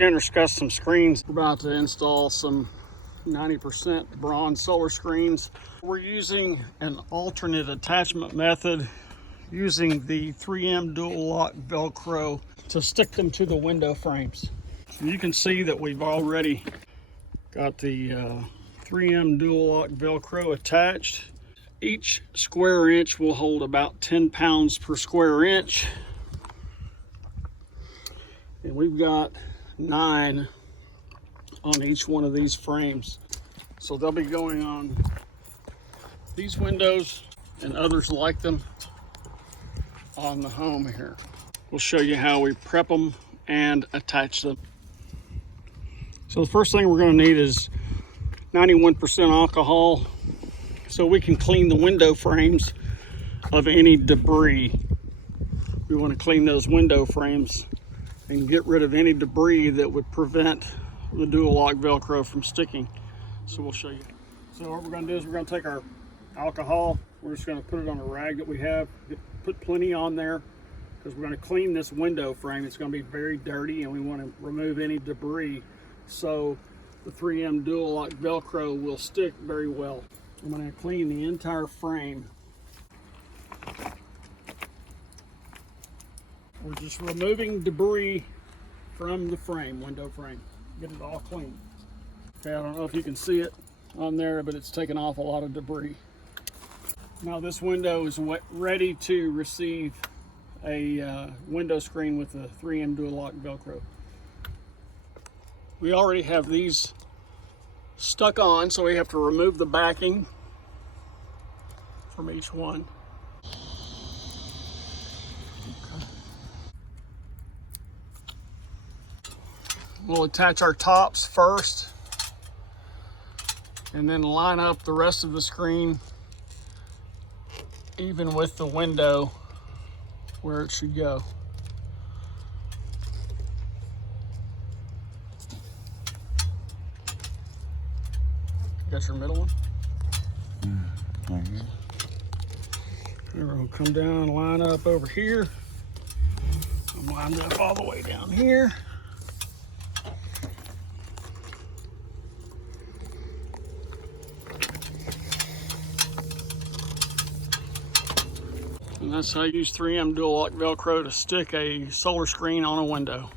Skinner's Custom Screens. We're about to install some 90% bronze solar screens. We're using an alternate attachment method using the 3M dual lock Velcro to stick them to the window frames. So you can see that we've already got the 3M dual lock Velcro attached. Each square inch will hold about 10 pounds per square inch. And we've got 9 on each one of these frames. So they'll be going on these windows and others like them on the home here. We'll show you how we prep them and attach them. So the first thing we're going to need is 91% alcohol so we can clean the window frames of any debris. We want to clean those window frames and get rid of any debris that would prevent the dual lock Velcro from sticking. So we'll show you. So what we're going to do is we're going to take our alcohol, we're just going to put it on a rag that we have, put plenty on there because we're going to clean this window frame. It's going to be very dirty and we want to remove any debris so the 3M dual lock Velcro will stick very well. I'm going to clean the entire frame. We're just removing debris from the frame, window frame. Get it all clean. Okay, I don't know if you can see it on there, but it's taken off a lot of debris. Now this window is ready to receive a window screen with the 3M dual lock Velcro. We already have these stuck on, so we have to remove the backing from each one. We'll attach our tops first and then line up the rest of the screen even with the window where it should go. Got your middle one? Right here. We're gonna come down and line up over here. I'm lined up all the way down here. And that's how I use 3M dual lock Velcro to stick a solar screen on a window.